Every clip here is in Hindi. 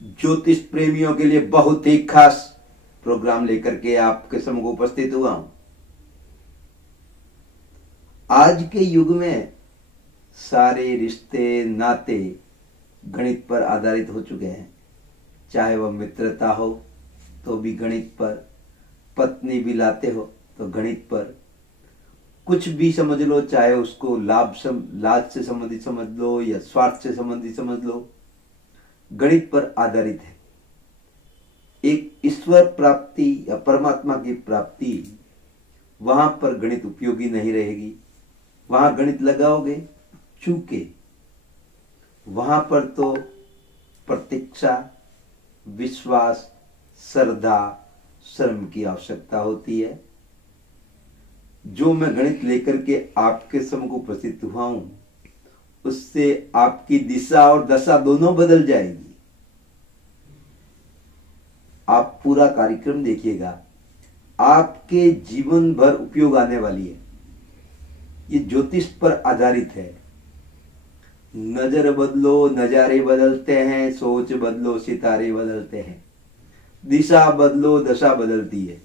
ज्योतिष प्रेमियों के लिए बहुत ही खास प्रोग्राम लेकर के आपके सम्मुख उपस्थित हुआ हूं। आज के युग में सारे रिश्ते नाते गणित पर आधारित हो चुके हैं। चाहे वह मित्रता हो तो भी गणित पर, पत्नी भी लाते हो तो गणित पर, कुछ भी समझ लो, चाहे उसको लाज से संबंधित समझ लो या स्वार्थ से संबंधित समझ लो, गणित पर आधारित है। एक ईश्वर प्राप्ति या परमात्मा की प्राप्ति, वहां पर गणित उपयोगी नहीं रहेगी। वहां गणित लगाओगे चूके, वहां पर तो प्रतीक्षा, विश्वास, श्रद्धा, श्रम की आवश्यकता होती है। जो मैं गणित लेकर के आपके सम्मुख उपस्थित हुआ हूं, उससे आपकी दिशा और दशा दोनों बदल जाएगी। आप पूरा कार्यक्रम देखिएगा, आपके जीवन भर उपयोग आने वाली है। ये ज्योतिष पर आधारित है। नजर बदलो नजारे बदलते हैं, सोच बदलो सितारे बदलते हैं, दिशा बदलो दशा बदलती है।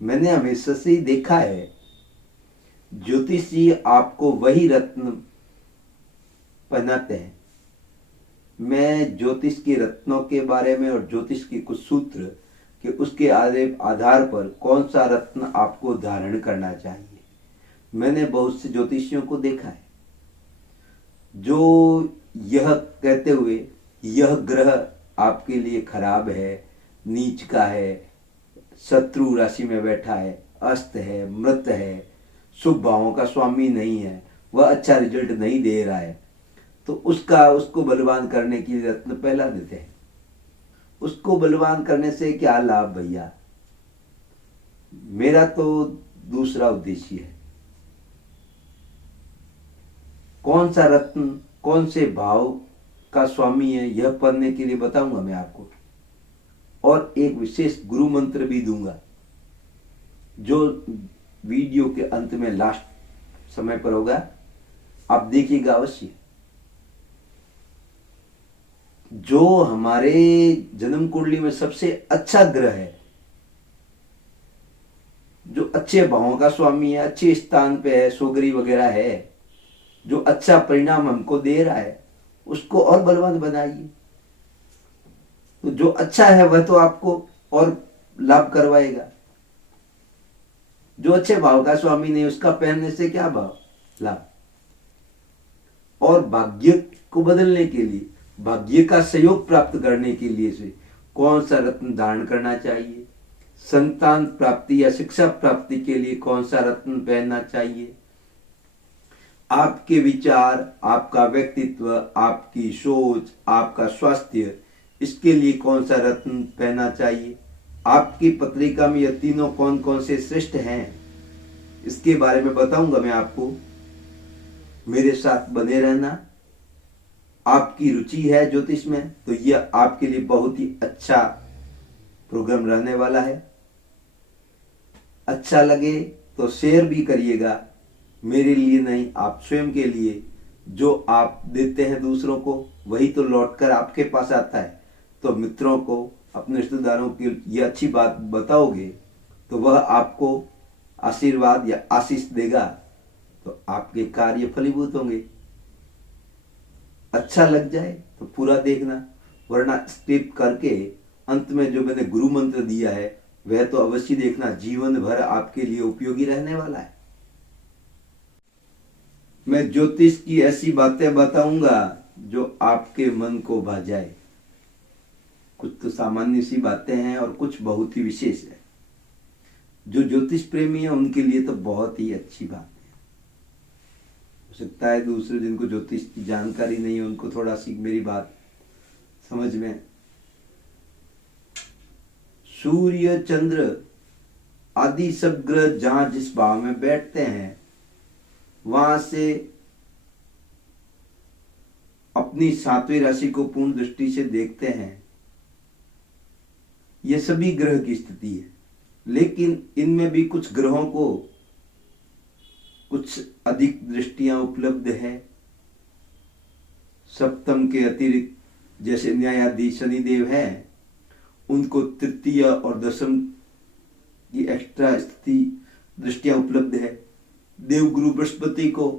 मैंने हमेशा से ही देखा है, ज्योतिष जी आपको वही रत्न पहनाते हैं। मैं ज्योतिष के रत्नों के बारे में और ज्योतिष के कुछ सूत्र कि उसके आधार पर कौन सा रत्न आपको धारण करना चाहिए, मैंने बहुत से ज्योतिषियों को देखा है जो यह कहते हुए यह ग्रह आपके लिए खराब है, नीच का है, शत्रु राशि में बैठा है, अस्त है, मृत है, शुभ भावों का स्वामी नहीं है, वह अच्छा रिजल्ट नहीं दे रहा है, तो उसको बलवान करने के लिए रत्न पहला देते हैं। उसको बलवान करने से क्या लाभ भैया? मेरा तो दूसरा उद्देश्य है। कौन सा रत्न कौन से भाव का स्वामी है, यह पढ़ने के लिए बताऊंगा मैं आपको, और एक विशेष गुरु मंत्र भी दूंगा जो वीडियो के अंत में लास्ट समय पर होगा। आप देखिएगा अवश्य। जो हमारे जन्म कुंडली में सबसे अच्छा ग्रह है, जो अच्छे भावों का स्वामी है, अच्छे स्थान पे है, सोगरी वगैरह है, जो अच्छा परिणाम हमको दे रहा है, उसको और बलवान बनाइए। तो जो अच्छा है वह तो आपको और लाभ करवाएगा। जो अच्छे भाव का स्वामी नहीं, उसका पहनने से क्या भाव लाभ? और भाग्य को बदलने के लिए, भाग्य का सहयोग प्राप्त करने के लिए से कौन सा रत्न धारण करना चाहिए, संतान प्राप्ति या शिक्षा प्राप्ति के लिए कौन सा रत्न पहनना चाहिए, आपके विचार, आपका व्यक्तित्व, आपकी सोच, आपका स्वास्थ्य, इसके लिए कौन सा रत्न पहनना चाहिए, आपकी पत्रिका में यह तीनों कौन कौन से श्रेष्ठ हैं, इसके बारे में बताऊंगा मैं आपको। मेरे साथ बने रहना। आपकी रुचि है ज्योतिष में तो यह आपके लिए बहुत ही अच्छा प्रोग्राम रहने वाला है। अच्छा लगे तो शेयर भी करिएगा, मेरे लिए नहीं, आप स्वयं के लिए। जो आप देते हैं दूसरों को, वही तो लौटकर आपके पास आता है। तो मित्रों को, अपने रिश्तेदारों की ये अच्छी बात बताओगे तो वह आपको आशीर्वाद या आशीष देगा, तो आपके कार्य फलीभूत होंगे। अच्छा लग जाए तो पूरा देखना, वरना स्किप करके अंत में जो मैंने गुरु मंत्र दिया है वह तो अवश्य देखना, जीवन भर आपके लिए उपयोगी रहने वाला है। मैं ज्योतिष की ऐसी बातें बताऊंगा जो आपके मन को भा जाए। कुछ तो सामान्य सी बातें हैं और कुछ बहुत ही विशेष है। जो ज्योतिष प्रेमी है उनके लिए तो बहुत ही अच्छी बात है। हो सकता है दूसरे जिनको ज्योतिष की जानकारी नहीं है उनको थोड़ा सी मेरी बात समझ में। सूर्य, चंद्र आदि सब ग्रह जहां जिस भाव में बैठते हैं, वहां से अपनी सातवीं राशि को पूर्ण दृष्टि से देखते हैं। ये सभी ग्रह की स्थिति है, लेकिन इनमें भी कुछ ग्रहों को कुछ अधिक दृष्टियां उपलब्ध है। सप्तम के अतिरिक्त जैसे न्यायाधीश शनिदेव हैं, उनको तृतीय और दशम की एक्स्ट्रा स्थिति दृष्टियां उपलब्ध है। देवगुरु बृहस्पति को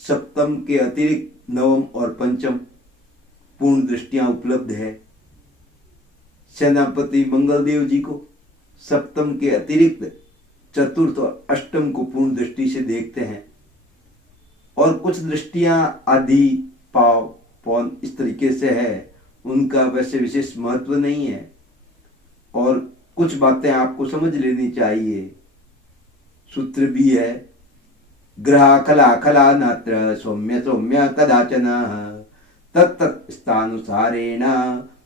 सप्तम के अतिरिक्त नवम और पंचम पूर्ण दृष्टियां उपलब्ध है। सेनापति मंगल देव जी को सप्तम के अतिरिक्त चतुर्थ और अष्टम को पूर्ण दृष्टि से देखते हैं। और कुछ दृष्टियां आदि, पाव, पौन इस तरीके से है, उनका वैसे विशेष महत्व नहीं है। और कुछ बातें आपको समझ लेनी चाहिए। सूत्र भी है, ग्रह खला खला नात्र सौम्य सौम्य कदाचन तत्त स्थानुसारेण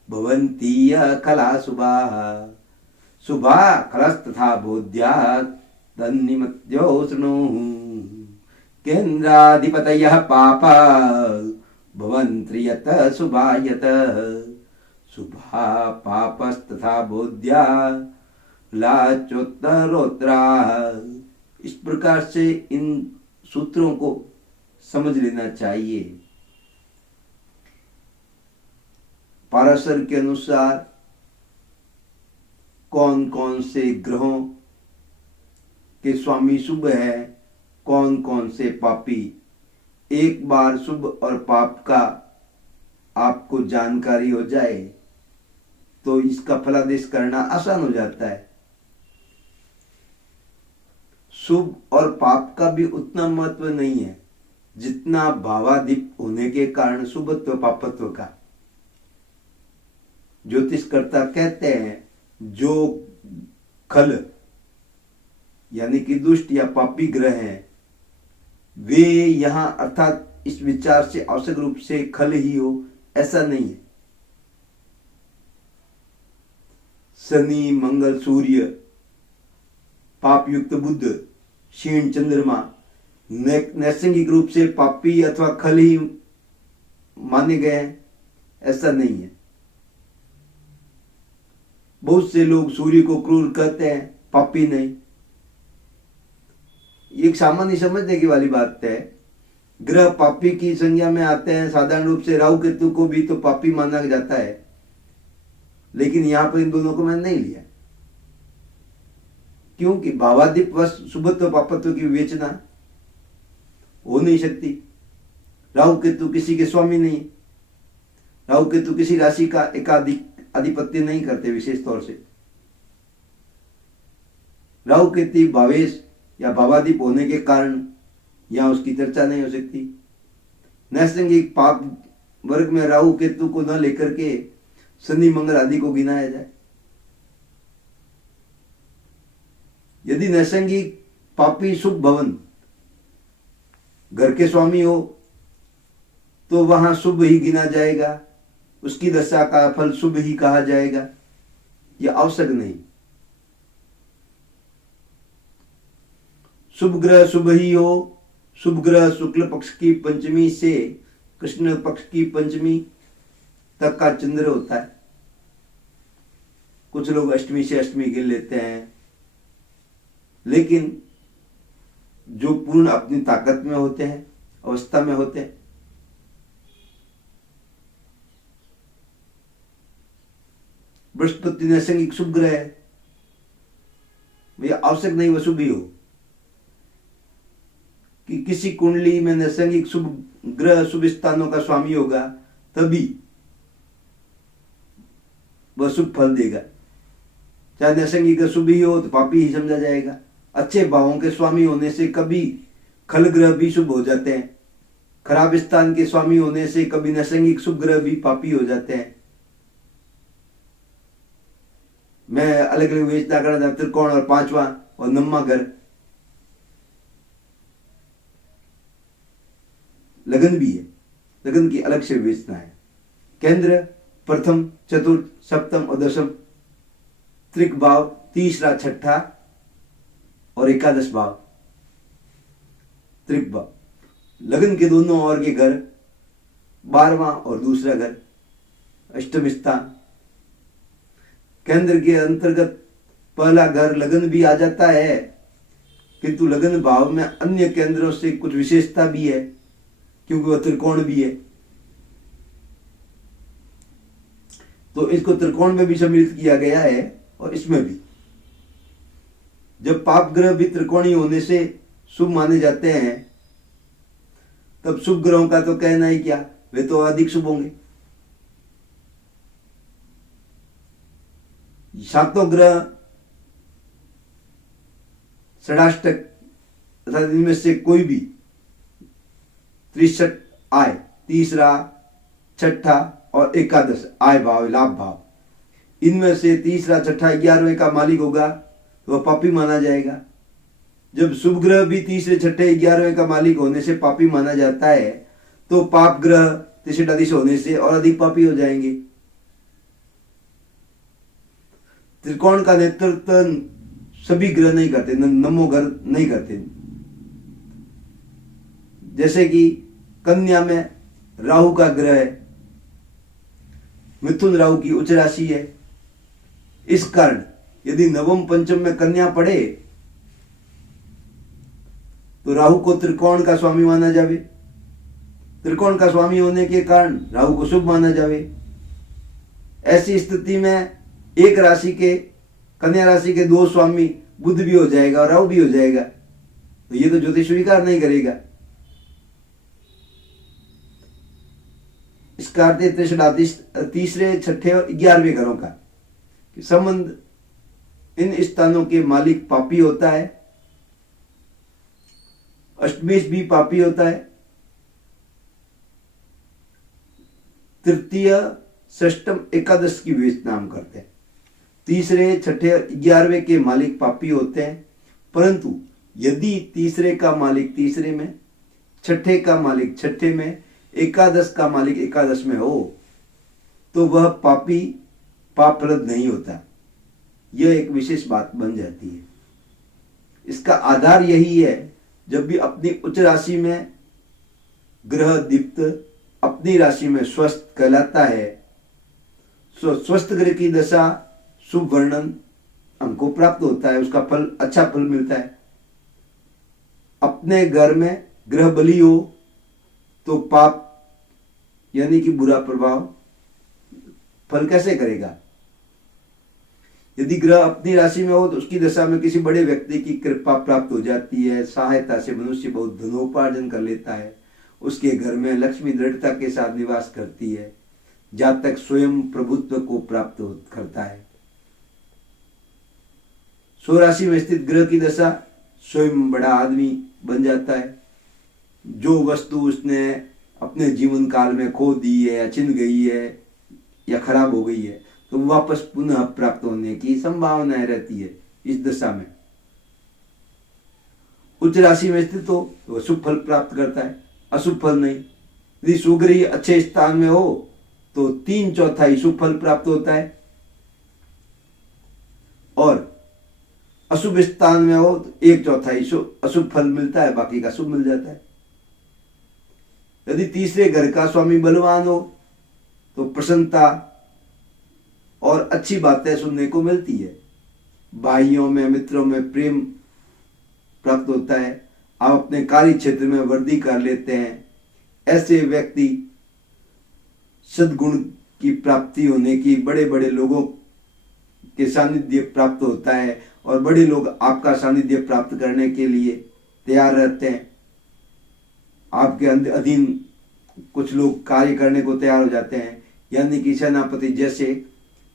भवन्ति खला शुभा शुभा खलस्तथा बोध्या तन्निमत्यो शृणु केन्द्राधिपतयः पापा भवन्ति यत शुभा यत शुभा पापस्तथा बोध्या लाचोत्तरोत्तरा। इस प्रकार से इन सूत्रों को समझ लेना चाहिए। पाराशर के अनुसार कौन कौन से ग्रहों के स्वामी शुभ है, कौन कौन से पापी, एक बार शुभ और पाप का आपको जानकारी हो जाए तो इसका फलादेश करना आसान हो जाता है। शुभ और पाप का भी उतना महत्व नहीं है जितना भावादीप होने के कारण शुभत्व पापत्व का। ज्योतिषकर्ता कहते हैं जो खल यानी कि दुष्ट या पापी ग्रह हैं वे यहां, अर्थात इस विचार से आवश्यक रूप से खल ही हो ऐसा नहीं है। शनि, मंगल, सूर्य, पाप युक्त बुध, क्षीण चंद्रमा नैसर्गिक रूप से पापी अथवा खल ही माने गए हैं ऐसा नहीं है। बहुत से लोग सूर्य को क्रूर कहते हैं, पापी नहीं। एक सामान्य समझने की वाली बात है। ग्रह पापी की संज्ञा में आते हैं। साधारण रूप से राहु केतु को भी तो पापी माना जाता है, लेकिन यहां पर इन दोनों को मैंने नहीं लिया क्योंकि भावादीप वश शुभत्व पापत्व की विवेचना हो नहीं सकती। राहु केतु किसी के स्वामी नहीं, राहु केतु किसी राशि का एकाधिक आधिपत्य नहीं करते। विशेष तौर से राहु केतु भावेश या भावादीप होने के कारण यहां उसकी चर्चा नहीं हो सकती। नैसर्गिक पाप वर्ग में राहु केतु को न लेकर के शनि मंगल आदि को गिनाया जाए। यदि नैसर्गिक पापी शुभ भवन घर के स्वामी हो तो वहां शुभ ही गिना जाएगा, उसकी दशा का फल शुभ ही कहा जाएगा। यह आवश्यक नहीं। शुभ ग्रह शुभ ही हो। शुभ ग्रह शुक्ल पक्ष की पंचमी से कृष्ण पक्ष की पंचमी तक का चंद्र होता है। कुछ लोग अष्टमी से अष्टमी गिन लेते हैं, लेकिन जो पूर्ण अपनी ताकत में होते हैं, अवस्था में होते हैं, बृहस्पति नैसर्गिक शुभ ग्रह है, यह आवश्यक नहीं वह शुभ ही हो कि किसी कुंडली में नैसर्गिक शुभ ग्रह शुभ स्थानों का स्वामी होगा तभी वह शुभ फल देगा। चाहे नैसर्गिक शुभ ही हो तो पापी ही समझा जाएगा। अच्छे भावों के स्वामी होने से कभी खल ग्रह भी शुभ हो जाते हैं। खराब स्थान के स्वामी होने से कभी नैसर्गिक शुभ ग्रह भी पापी हो जाते हैं। मैं अलग अलग विवेचना करना, त्रिकोण और पांचवा और नम्मा घर, लगन भी है, लगन की अलग से विवेचना है। केंद्र प्रथम, चतुर्थ, सप्तम और दशम, त्रिक भाव, तीसरा, छठा और एकादश भाव, त्रिक भाव। लगन के दोनों ओर के घर, 12वां और दूसरा घर, अष्टम स्थान। केंद्र के अंतर्गत पहला घर लगन भी आ जाता है, किंतु लगन भाव में अन्य केंद्रों से कुछ विशेषता भी है क्योंकि वह त्रिकोण भी है। तो इसको त्रिकोण में भी सम्मिलित किया गया है और इसमें भी। जब पाप ग्रह भी त्रिकोणीय होने से शुभ माने जाते हैं, तब शुभ ग्रहों का तो कहना ही क्या, वे तो अधिक शुभ होंगे। सातों ग्रह षडाष्टक अर्थात इनमें से कोई भी त्रिशठ आय, तीसरा, छठा और एकादश आय भाव, लाभ भाव, इनमें से तीसरा, छठा, 11वें का मालिक होगा तो वह पापी माना जाएगा। जब शुभ ग्रह भी तीसरे, छठे, 11वें का मालिक होने से पापी माना जाता है, तो पाप ग्रह त्रिशठाधीश होने से और अधिक पापी हो जाएंगे। त्रिकोण का नेतृत्व सभी ग्रह नहीं करते, नवमो ग्रह नहीं करते। जैसे कि कन्या में राहु का ग्रह है, मिथुन राहु की उच्च राशि है। इस कारण यदि नवम पंचम में कन्या पड़े तो राहु को त्रिकोण का स्वामी माना जावे। त्रिकोण का स्वामी होने के कारण राहु को शुभ माना जावे। ऐसी स्थिति में एक राशि के, कन्या राशि के 2 स्वामी बुध भी हो जाएगा और राहु भी हो जाएगा, तो ये तो ज्योतिष स्वीकार नहीं करेगा। इसका अर्थ त्रिशठाधीश तीसरे, छठे और 11वें घरों का संबंध, इन स्थानों के मालिक पापी होता है। अष्टमेश भी पापी होता है। तृतीय, षष्टम, एकादश की वे नाम करते हैं। तीसरे, छठे और 11वें के मालिक पापी होते हैं, परंतु यदि तीसरे का मालिक तीसरे में, छठे का मालिक छठे में, एकादश का मालिक एकादश में हो तो वह पापी पापप्रद नहीं होता। यह एक विशेष बात बन जाती है। इसका आधार यही है, जब भी अपनी उच्च राशि में ग्रह दीप्त अपनी राशि में स्वस्थ कहलाता है, स्वस्थ ग्रह की दशा शुभ वर्णन हमको प्राप्त होता है, उसका फल, अच्छा फल मिलता है। अपने घर में ग्रह बली हो तो पाप यानी कि बुरा प्रभाव फल कैसे करेगा। यदि ग्रह अपनी राशि में हो तो उसकी दशा में किसी बड़े व्यक्ति की कृपा प्राप्त हो जाती है, सहायता से मनुष्य बहुत धनोपार्जन कर लेता है, उसके घर में लक्ष्मी दृढ़ता के साथ निवास करती है, जातक स्वयं प्रभुत्व को प्राप्त करता है। स्वराशि में स्थित ग्रह की दशा स्वयं बड़ा आदमी बन जाता है। जो वस्तु उसने अपने जीवन काल में खो दी है या छिन गई है या खराब हो गई है, तो वापस पुनः प्राप्त होने की संभावना रहती है इस दशा में। उच्च राशि में स्थित हो तो वह शुभ फल प्राप्त करता है, अशुभ फल नहीं। यदि सुग्रही अच्छे स्थान में हो तो 3/4 शुभ फल प्राप्त होता है, और अशुभ स्थान में हो तो 1/4 अशुभ फल मिलता है, बाकी का शुभ मिल जाता है। यदि तीसरे घर का स्वामी बलवान हो तो प्रसन्नता और अच्छी बातें सुनने को मिलती है। भाइयों में, मित्रों में प्रेम प्राप्त होता है। आप अपने कार्य क्षेत्र में वृद्धि कर लेते हैं। ऐसे व्यक्ति सद्गुण की प्राप्ति होने की, बड़े बड़े लोगों के सानिध्य प्राप्त होता है, और बड़े लोग आपका सानिध्य प्राप्त करने के लिए तैयार रहते हैं। आपके अधीन कुछ लोग कार्य करने को तैयार हो जाते हैं, यानी कि सेनापति जैसे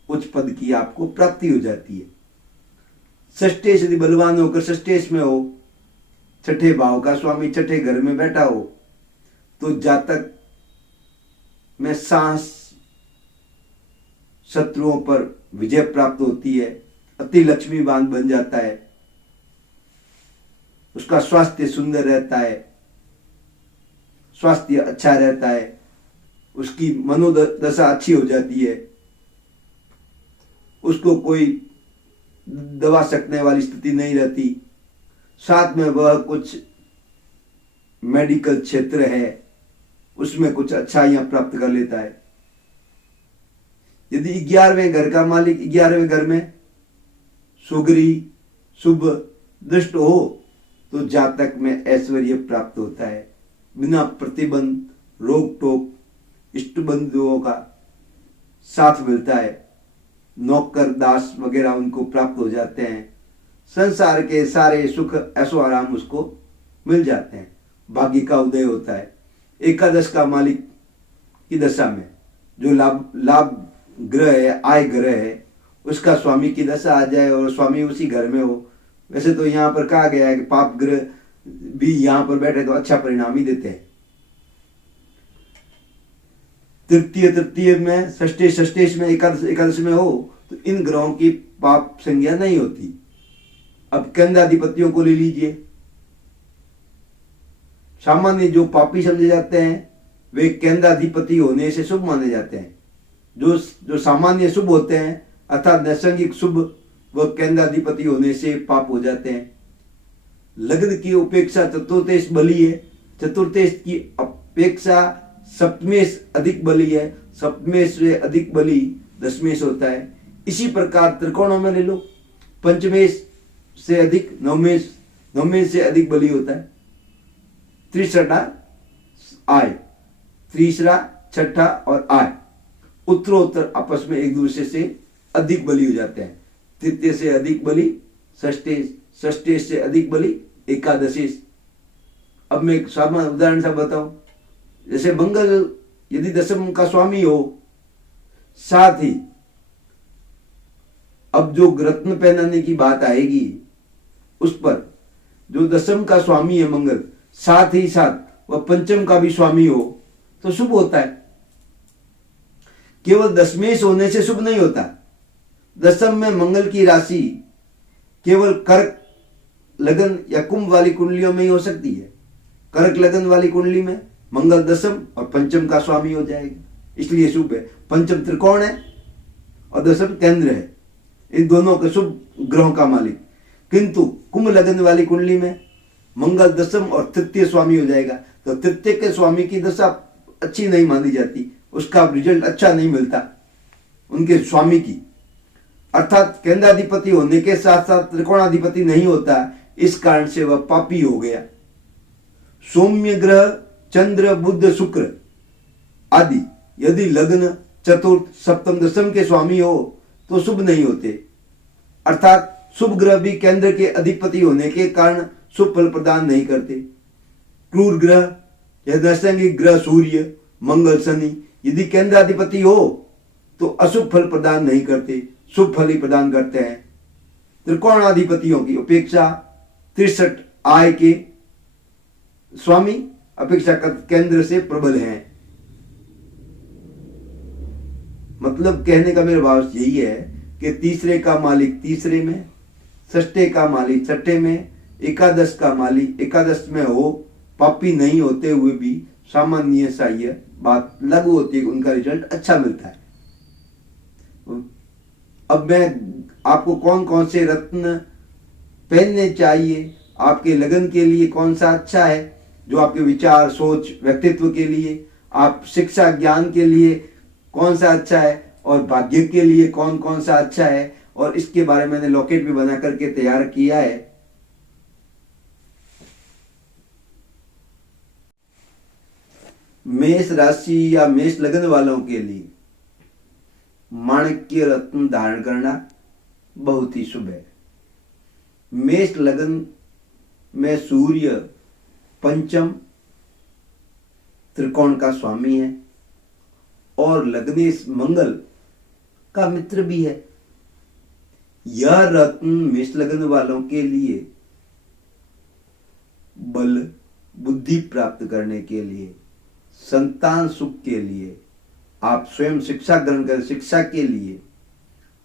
उच्च पद की आपको प्राप्ति हो जाती है। षष्ठेश यदि बलवान होकर षष्ठेश में हो, छठे भाव का स्वामी छठे घर में बैठा हो, तो जातक में साहस, शत्रुओं पर विजय प्राप्त होती है, अति लक्ष्मीवान बन जाता है, उसका स्वास्थ्य सुंदर रहता है, स्वास्थ्य अच्छा रहता है, उसकी मनोदशा अच्छी हो जाती है, उसको कोई दबा सकने वाली स्थिति नहीं रहती। साथ में वह कुछ मेडिकल क्षेत्र है उसमें कुछ अच्छाइयां प्राप्त कर लेता है। यदि 11वें घर का मालिक 11वें घर में सुग्री शुभ दृष्ट हो तो जातक में ऐश्वर्य प्राप्त होता है, बिना प्रतिबंध, रोक टोक, इष्ट बंधुओं का साथ मिलता है, नौकर दास वगैरह उनको प्राप्त हो जाते हैं, संसार के सारे सुख ऐसो आराम उसको मिल जाते हैं, भाग्य का उदय होता है। एकादश का मालिक की दशा में जो लाभ लाभ ग्रह है, आय ग्रह है, उसका स्वामी की दशा आ जाए और स्वामी उसी घर में हो। वैसे तो यहाँ पर कहा गया है कि पाप ग्रह भी यहाँ पर बैठे तो अच्छा परिणाम ही देते हैं। तृतीय में, षष्टेश में, एकादश में हो तो इन ग्रहों की पाप संज्ञा नहीं होती। अब केंद्राधिपतियों को ले लीजिए। सामान्य जो पापी समझे जाते हैं वे केंद्राधिपति होने से शुभ माने जाते हैं। जो सामान्य शुभ होते हैं अर्थात नैसर्गिक शुभ, वह केंद्राधिपति होने से पाप हो जाते हैं। लग्न की उपेक्षा चतुर्थेश बली है, चतुर्थेश की अपेक्षा सप्तमेश अधिक बली है, सप्तमेश से अधिक बली दशमेश होता है। इसी प्रकार त्रिकोणों में ले लो, पंचमेश से अधिक नवमेश, नवमेश से अधिक बली होता है। त्रिछठा आय, तीसरा छठा और आय उत्तरोत्तर आपस में एक दूसरे से अधिक बली हो जाते हैं। तृतीय से अधिक बली षष्टेश, षष्टेश से अधिक बली एकादशेश। अब मैं एक सामान्य उदाहरण सा बताऊं, जैसे मंगल यदि दशम का स्वामी हो, साथ ही अब जो रत्न पहनाने की बात आएगी उस पर जो दशम का स्वामी है मंगल, साथ ही साथ वह पंचम का भी स्वामी हो तो शुभ होता है। केवल दशमेश होने से शुभ नहीं होता। दशम में मंगल की राशि केवल कर्क लगन या कुंभ वाली कुंडलियों में ही हो सकती है। कर्क लगन वाली कुंडली में मंगल दशम और पंचम का स्वामी हो जाएगा, इसलिए शुभ है। पंचम त्रिकोण है और दशम केंद्र है, इन दोनों के शुभ ग्रहों का मालिक। किंतु कुंभ लगन वाली कुंडली में मंगल दशम और तृतीय स्वामी हो जाएगा, तो तृतीय के स्वामी की दशा अच्छी नहीं मानी जाती, उसका रिजल्ट अच्छा नहीं मिलता उनके स्वामी की। अर्थात केंद्राधिपति होने के साथ साथ त्रिकोणाधिपति नहीं होता, इस कारण से वह पापी हो गया। सौम्य ग्रह चंद्र बुध शुक्र आदि यदि लग्न चतुर्थ सप्तम दशम के स्वामी हो तो शुभ नहीं होते। अर्थात शुभ ग्रह भी केंद्र के अधिपति होने के कारण शुभ फल प्रदान नहीं करते। क्रूर ग्रह या नैसर्गिक ग्रह सूर्य मंगल शनि यदि केंद्राधिपति हो तो अशुभ फल प्रदान नहीं करते, शुभ फल ही प्रदान करते हैं। त्रिकोणाधिपतियों की उपेक्षा 63 आय के स्वामी अपेक्षाकृत केंद्र से प्रबल हैं। मतलब कहने का मेरा भाव यही है कि तीसरे का मालिक तीसरे में, षष्ठे का मालिक छठे में, एकादश का मालिक एकादश में हो, पापी नहीं होते हुए भी सामान्य सा यह बात लागू होती है, उनका रिजल्ट अच्छा मिलता है। अब मैं आपको कौन कौन से रत्न पहनने चाहिए, आपके लगन के लिए कौन सा अच्छा है, जो आपके विचार सोच व्यक्तित्व के लिए, आप शिक्षा ज्ञान के लिए कौन सा अच्छा है और भाग्य के लिए कौन कौन सा अच्छा है, और इसके बारे में मैंने लॉकेट भी बना करके तैयार किया है। मेष राशि या मेष लगन वालों के लिए माणिक्य रत्न धारण करना बहुत ही शुभ है। मेष लगन में सूर्य पंचम त्रिकोण का स्वामी है और लग्नेश मंगल का मित्र भी है। यह रत्न मेष लगन वालों के लिए बल बुद्धि प्राप्त करने के लिए, संतान सुख के लिए, आप स्वयं शिक्षा ग्रहण करें शिक्षा के लिए,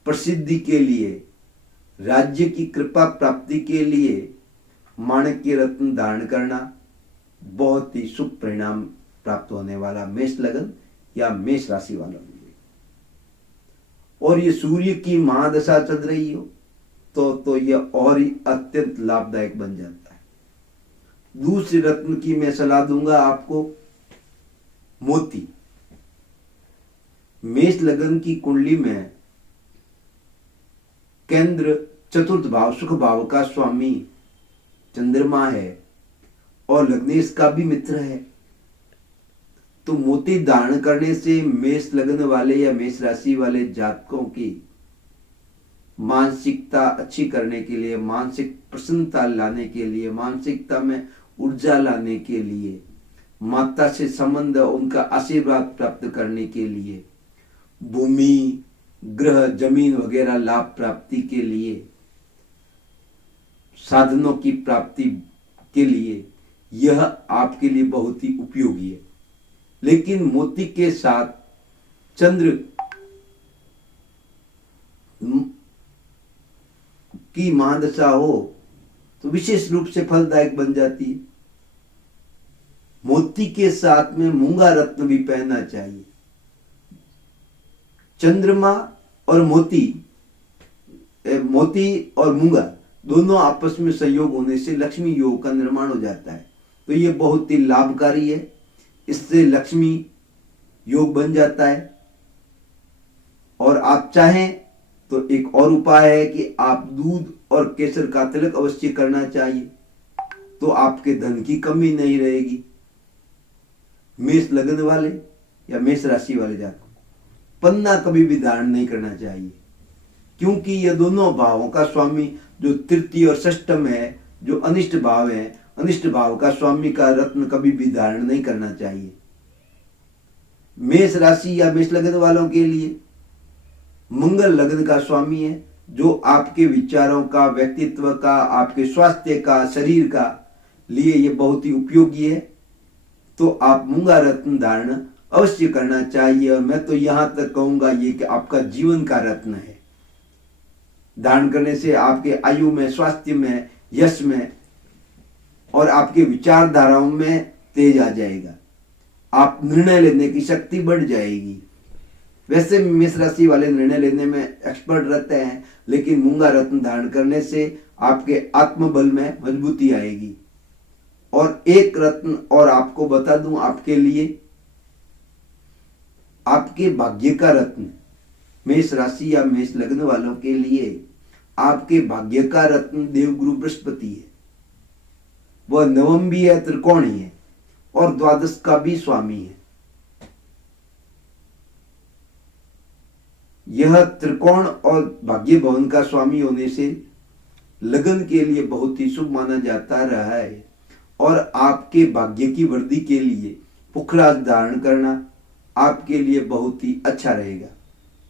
प्रसिद्धि के लिए, राज्य की कृपा प्राप्ति के लिए माणिक्य रत्न धारण करना बहुत ही शुभ परिणाम प्राप्त होने वाला मेष लगन या मेष राशि वालों के लिए। और ये सूर्य की महादशा चल रही हो तो यह और ही अत्यंत लाभदायक बन जाता है। दूसरे रत्न की मैं सलाह दूंगा आपको, मोती। मेष लगन की कुंडली में केंद्र चतुर्थ भाव सुख भाव का स्वामी चंद्रमा है और लग्नेश का भी मित्र है। तो मोती धारण करने से मेष लग्न वाले या मेष राशि वाले जातकों की मानसिकता अच्छी करने के लिए, मानसिक प्रसन्नता लाने के लिए, मानसिकता में ऊर्जा लाने के लिए, माता से संबंध, उनका आशीर्वाद प्राप्त करने के लिए, भूमि, ग्रह, जमीन वगैरह लाभ प्राप्ति के लिए, साधनों की प्राप्ति के लिए यह आपके लिए बहुत ही उपयोगी है। लेकिन मोती के साथ चंद्र की महादशा हो तो विशेष रूप से फलदायक बन जाती है। मोती के साथ में मूंगा रत्न भी पहनना चाहिए। चंद्रमा और मोती और मूंगा दोनों आपस में संयोग होने से लक्ष्मी योग का निर्माण हो जाता है। तो ये बहुत ही लाभकारी है। इससे लक्ष्मी योग बन जाता है। और आप चाहें तो एक और उपाय है कि आप दूध और केसर का तिलक अवश्य करना चाहिए, तो आपके धन की कमी नहीं रहेगी। मेष लग्न वाले या मेष राशि वाले जातकों पन्ना कभी भी धारण नहीं करना चाहिए, क्योंकि ये दोनों भावों का स्वामी जो तृतीय और षष्ठम है, जो अनिष्ट भाव है, अनिष्ट भाव का स्वामी का रत्न कभी भी धारण नहीं करना चाहिए। मेष राशि या मेष लग्न वालों के लिए मंगल लग्न का स्वामी है, जो आपके विचारों का, व्यक्तित्व का, आपके स्वास्थ्य का, शरीर का लिए ये बहुत ही उपयोगी है। तो आप मूंगा रत्न धारण अवश्य करना चाहिए। और मैं तो यहां तक कहूंगा ये कि आपका जीवन का रत्न है। धारण करने से आपके आयु में, स्वास्थ्य में, यश में और आपके विचारधाराओं में तेज आ जाएगा। आप निर्णय लेने की शक्ति बढ़ जाएगी। वैसे मेष राशि वाले निर्णय लेने में एक्सपर्ट रहते हैं, लेकिन मूंगा रत्न धारण करने से आपके आत्मबल में मजबूती आएगी। और एक रत्न और आपको बता दूं आपके लिए, आपके भाग्य का रत्न मेष राशि या मेष लग्न वालों के लिए आपके भाग्य का रत्न देवगुरु बृहस्पति है। वह नवम भी है, त्रिकोणी है और द्वादश का भी स्वामी है। यह त्रिकोण और भाग्य भवन का स्वामी होने से लगन के लिए बहुत ही शुभ माना जाता रहा है। और आपके भाग्य की वृद्धि के लिए पुखराज धारण करना आपके लिए बहुत ही अच्छा रहेगा।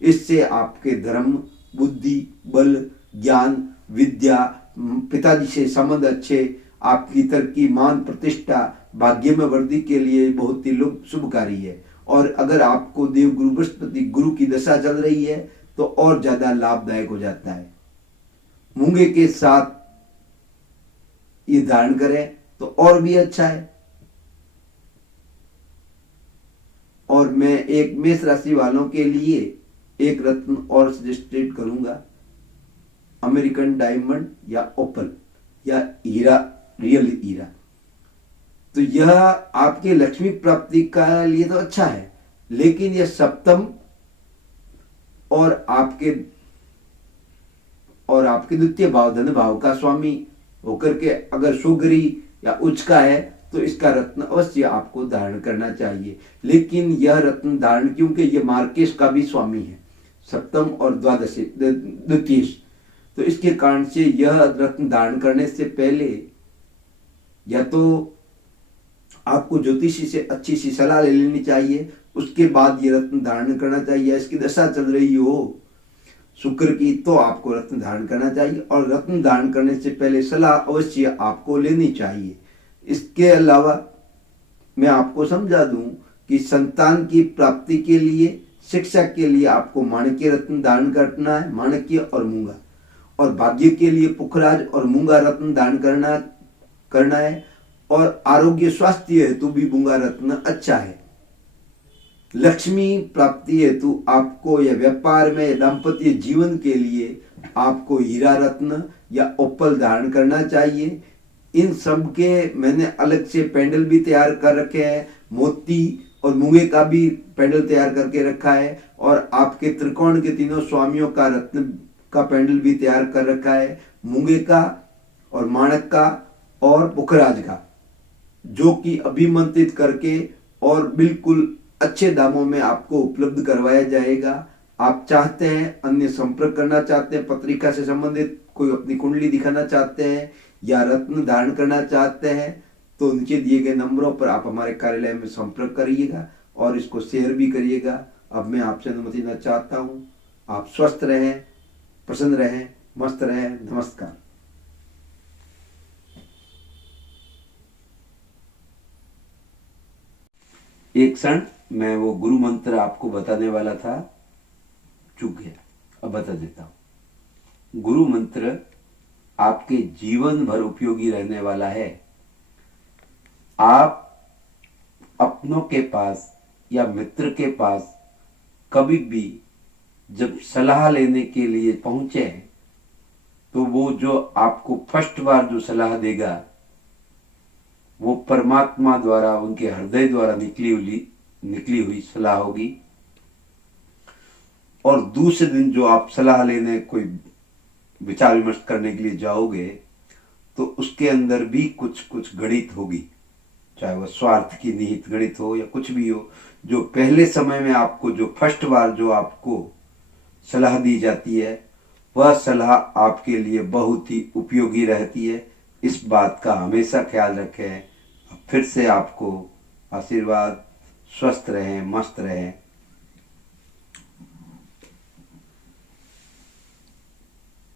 इससे आपके धर्म, बुद्धि, बल, ज्ञान, विद्या, पिताजी से संबंध अच्छे, आपकी तरक्की, मान, प्रतिष्ठा, भाग्य में वृद्धि के लिए बहुत ही शुभकारी है। और अगर आपको देवगुरु बृहस्पति गुरु की दशा चल रही है तो और ज्यादा लाभदायक हो जाता है। मूंगे के साथ ये धारण करें तो और भी अच्छा है। और मैं एक मेष राशि वालों के लिए एक रत्न और सजेस्टेड करूंगा, अमेरिकन डायमंड या ओपल या हीरा, रियल हीरा। तो यह आपके लक्ष्मी प्राप्ति का लिए तो अच्छा है, लेकिन यह सप्तम और आपके द्वितीय भाव, धन भाव का स्वामी होकर के अगर सुगरी या उच्च का है तो इसका रत्न अवश्य आपको धारण करना चाहिए। लेकिन यह रत्न धारण, क्योंकि यह मार्केश का भी स्वामी है, सप्तम और द्वादश द्वितीय, तो इसके कारण से यह रत्न धारण करने से पहले या तो आपको ज्योतिषी से अच्छी सी सलाह ले लेनी चाहिए, उसके बाद ये रत्न धारण करना चाहिए। इसकी दशा चल रही हो शुक्र की तो आपको रत्न धारण करना चाहिए, और रत्न धारण करने से पहले सलाह अवश्य आपको लेनी चाहिए। इसके अलावा मैं आपको समझा दूं कि संतान की प्राप्ति के लिए, शिक्षा के लिए आपको माणिक्य रत्न धारण करना है, माणिक्य और मूंगा। और भाग्य के लिए पुखराज और मूंगा रत्न धारण करना है। और आरोग्य स्वास्थ्य हेतु भी मूंगा रत्न अच्छा है। लक्ष्मी प्राप्ति हेतु आपको या व्यापार में, दाम्पत्य जीवन के लिए आपको हीरा रत्न या ओपल धारण करना चाहिए। इन सब के मैंने अलग से पेंडल भी तैयार कर रखे हैं, मोती और मूंगे का भी पेंडल तैयार करके रखा है, और आपके त्रिकोण के तीनों स्वामियों का रत्न का पेंडल भी तैयार कर रखा है, मूंगे का और माणक का और पुखराज का, जो कि अभिमंत्रित करके और बिल्कुल अच्छे दामों में आपको उपलब्ध करवाया जाएगा। आप चाहते हैं, अन्य संपर्क करना चाहते हैं, पत्रिका से संबंधित कोई अपनी कुंडली दिखाना चाहते हैं या रत्न धारण करना चाहते हैं, तो नीचे दिए गए नंबरों पर आप हमारे कार्यालय में संपर्क करिएगा और इसको शेयर भी करिएगा। अब मैं आपसे अनुमति लेना चाहता हूँ। आप स्वस्थ रहें, प्रसन्न रहें, मस्त रहें। नमस्कार। एक क्षण, मैं वो गुरु मंत्र आपको बताने वाला था, चूक गया, अब बता देता हूं। गुरु मंत्र आपके जीवन भर उपयोगी रहने वाला है। आप अपनों के पास या मित्र के पास कभी भी जब सलाह लेने के लिए पहुंचे, तो वो जो आपको फर्स्ट बार जो सलाह देगा वो परमात्मा द्वारा, उनके हृदय द्वारा निकली हुई सलाह होगी। और दूसरे दिन जो आप सलाह लेने कोई विचार विमर्श करने के लिए जाओगे, तो उसके अंदर भी कुछ कुछ गणित होगी, चाहे वह स्वार्थ की निहित गणित हो या कुछ भी हो। जो पहले समय में आपको, जो फर्स्ट बार जो आपको सलाह दी जाती है, वह सलाह आपके लिए बहुत ही उपयोगी रहती है। इस बात का हमेशा ख्याल रखें। फिर से आपको आशीर्वाद। स्वस्थ रहें, मस्त रहें।